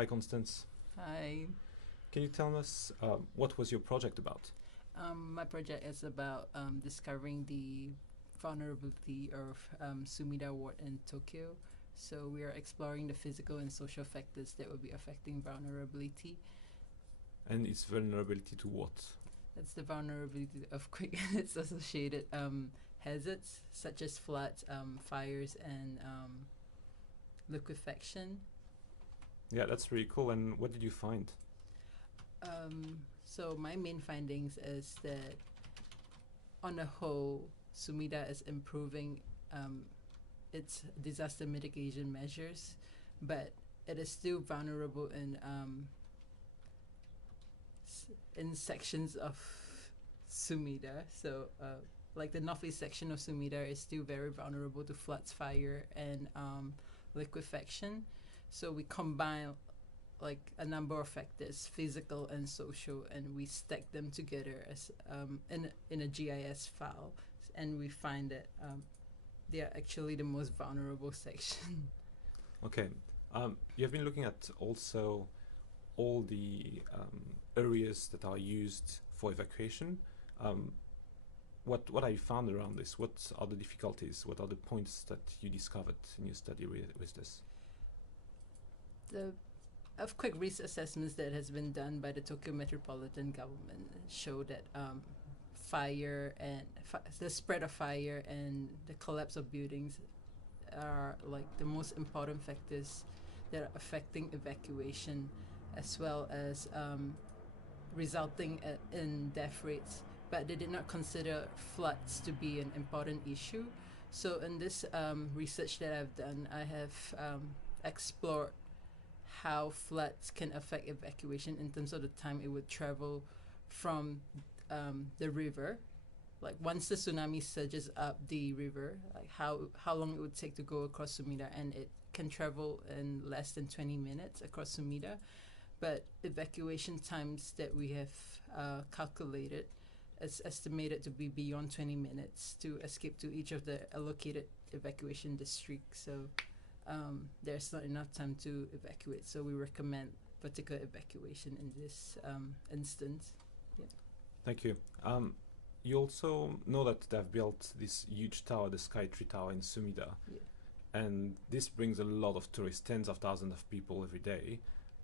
Hi, Constance. Hi. Can you tell us what was your project about? My project is about discovering the vulnerability of Sumida Ward in Tokyo. So we are exploring the physical and social factors that will be affecting vulnerability. And its vulnerability to what? That's the vulnerability of quick and its associated hazards such as floods, fires, and liquefaction. Yeah, that's really cool. And what did you find? So my main findings is that on the whole, Sumida is improving its disaster mitigation measures, but it is still vulnerable in sections of Sumida. So like the northeast section of Sumida is still very vulnerable to floods, fire, and liquefaction. So we combine like a number of factors, physical and social, and we stack them together as in a GIS file, and we find that they are actually the most vulnerable section. Okay. You have been looking at also all the areas that are used for evacuation. What have you found around this? What are the difficulties? What are the points that you discovered in your study with this? The earthquake risk assessments that has been done by the Tokyo Metropolitan Government show that fire and the spread of fire and the collapse of buildings are like the most important factors that are affecting evacuation, as well as resulting in death rates. But they did not consider floods to be an important issue. So in this research that I've done, I have explored how floods can affect evacuation in terms of the time it would travel from the river. Like once the tsunami surges up the river, like how long it would take to go across Sumida, and it can travel in less than 20 minutes across Sumida. But evacuation times that we have calculated is estimated to be beyond 20 minutes to escape to each of the allocated evacuation districts. So there's not enough time to evacuate. So we recommend vertical evacuation in this instance. Yeah. Thank you. You also know that they've built this huge tower, the Sky Tree Tower in Sumida. Yeah. And this brings a lot of tourists, tens of thousands of people every day.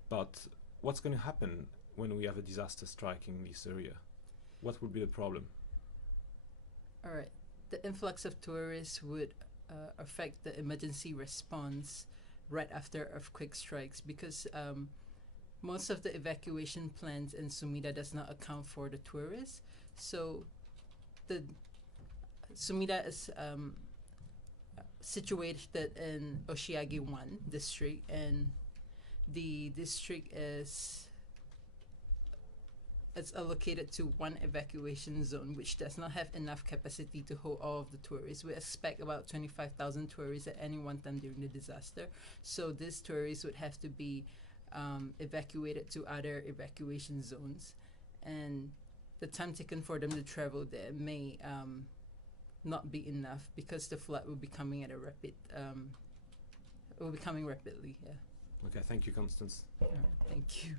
But what's going to happen when we have a disaster striking this area? What would be the problem? All right. The influx of tourists would affect the emergency response right after earthquake strikes, because most of the evacuation plans in Sumida does not account for the tourists. So the Sumida is situated in Oshiage 1 district, and the district is it's allocated to one evacuation zone, which does not have enough capacity to hold all of the tourists. We expect about 25,000 tourists at any one time during the disaster. So these tourists would have to be evacuated to other evacuation zones. And the time taken for them to travel there may not be enough, because the flood will be coming at a will be coming rapidly. Yeah. Okay, thank you, Constance. All right, thank you.